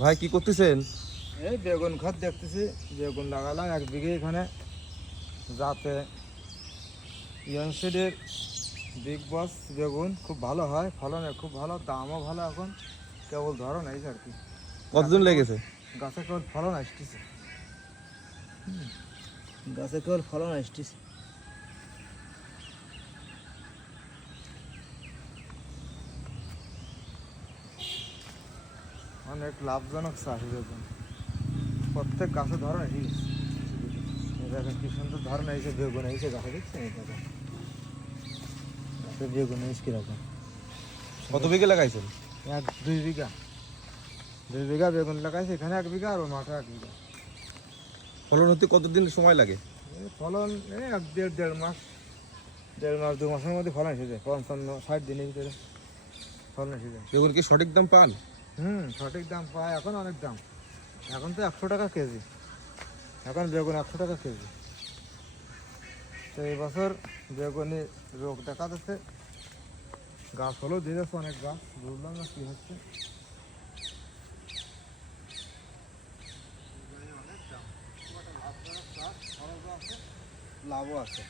ভাই কি করতেছেন? এই বেগুন ক্ষেত দেখতেছি, বেগুন লাগালাম 1 বিঘে এখানে, যাতে ইয়নসিডের বিগ বস বেগুন খুব ভালো হয়, ফলনে খুব ভালো, দামও ভালো। এখন কেবল ধরো নাই আর কি, কতদিন লেগেছে? গাছে কেবল ফলন আসতেছে, গাছে কেবল ফলন আসতেছে। অনেক লাভজনক চাষ বেগুন, প্রত্যেক গাছে ধরন এসে গেছে। দেখেন কি সুন্দর ধরন এসে বেগুন এসে গাছে, দেখছেন? এই দেখেন গাছে বেগুন এসে কিরকম। কত বিঘে লাগাইছেন? 2 বিঘা, 2 বিঘা বেগুন লাগাইছে এখানে, 1 বিঘা আর ওই মাঠে 1 বিঘা। ফলন হতে কতদিন সময় লাগে? এই ফলন এই 1-1.5 মাস, 1.5 মাস 2 মাসের মধ্যে ফলন এসে যায়। 55-60 দিনের ভিতরে ফলন এসে যায়। বেগুন কি সঠিক দাম পান? সঠিক দাম পায়, এখন অনেক দাম। এখন তো 100 টাকা কেজি, এখন বেগুন 100 টাকা কেজি। তো এই বছর বেগুনে রোগ দেখা যাচ্ছে, গাছ হলেও দিয়ে যাচ্ছে অনেক গাছ, বুঝলাম না কী হচ্ছে। লাভও আছে।